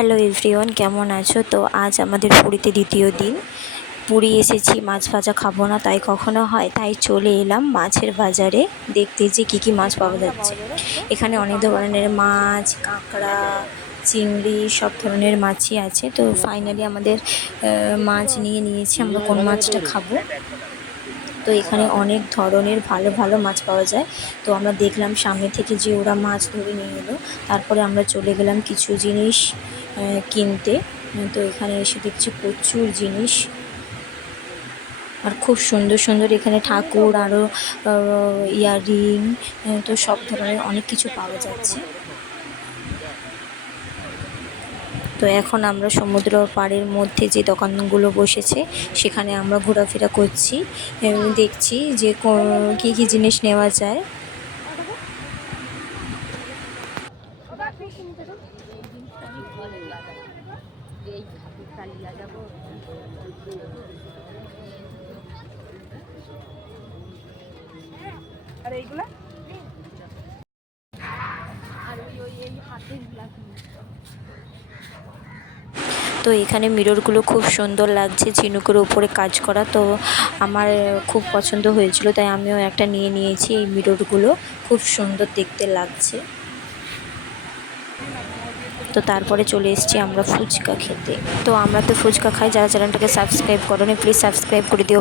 Hello everyone, কেমন আছো? তো আজ আমাদের পুরীতে দ্বিতীয় দিন। পুরী এসেছি, মাছ ভাজা খাবো না তাই কখনো হয়, তাই চলে এলাম মাছের বাজারে দেখতে যে কী মাছ পাওয়া যাচ্ছে। এখানে অনেক ধরনের মাছ, কাঁকড়া, চিংড়ি সব ধরনের মাছই আছে। তো ফাইনালি আমাদের মাছ নিয়ে নিয়েছি, আমরা কোন মাছটা খাবো। তো এখানে অনেক ধরনের ভালো ভালো মাছ পাওয়া যায়। তো আমরা দেখলাম সামনে থেকে যে ওরা মাছ ধরে নিয়ে এলো, তারপরে আমরা চলে গেলাম কিছু জিনিস কিনতে। তো এখানে এসে দেখছি প্রচুর জিনিস, আর খুব সুন্দর সুন্দর এখানে ঠাকুর, আরও ইয়াররিং, তো সব ধরনের অনেক কিছু পাওয়া যাচ্ছে। তো এখন আমরা সমুদ্র পাড়ের মধ্যে যে দোকানগুলো বসেছে সেখানে আমরা ঘোরাফেরা করছি, দেখছি যে কী কী জিনিস নেওয়া যায়। আর এইগুলা তো এখানে মিররগুলো খুব সুন্দর লাগছে, ঝিনুকের উপরে কাজ করা। তো আমার খুব পছন্দ হয়েছিল তাই আমিও একটা নিয়ে নিয়েছি। এই মিররগুলো খুব সুন্দর দেখতে লাগছে। তো তারপরে চলে এসেছি আমরা ফুচকা খেতে। তো আমরা তো ফুচকা খাই, যারা চ্যানেলটাকে সাবস্ক্রাইব করোনি প্লিজ সাবস্ক্রাইব করে দিও।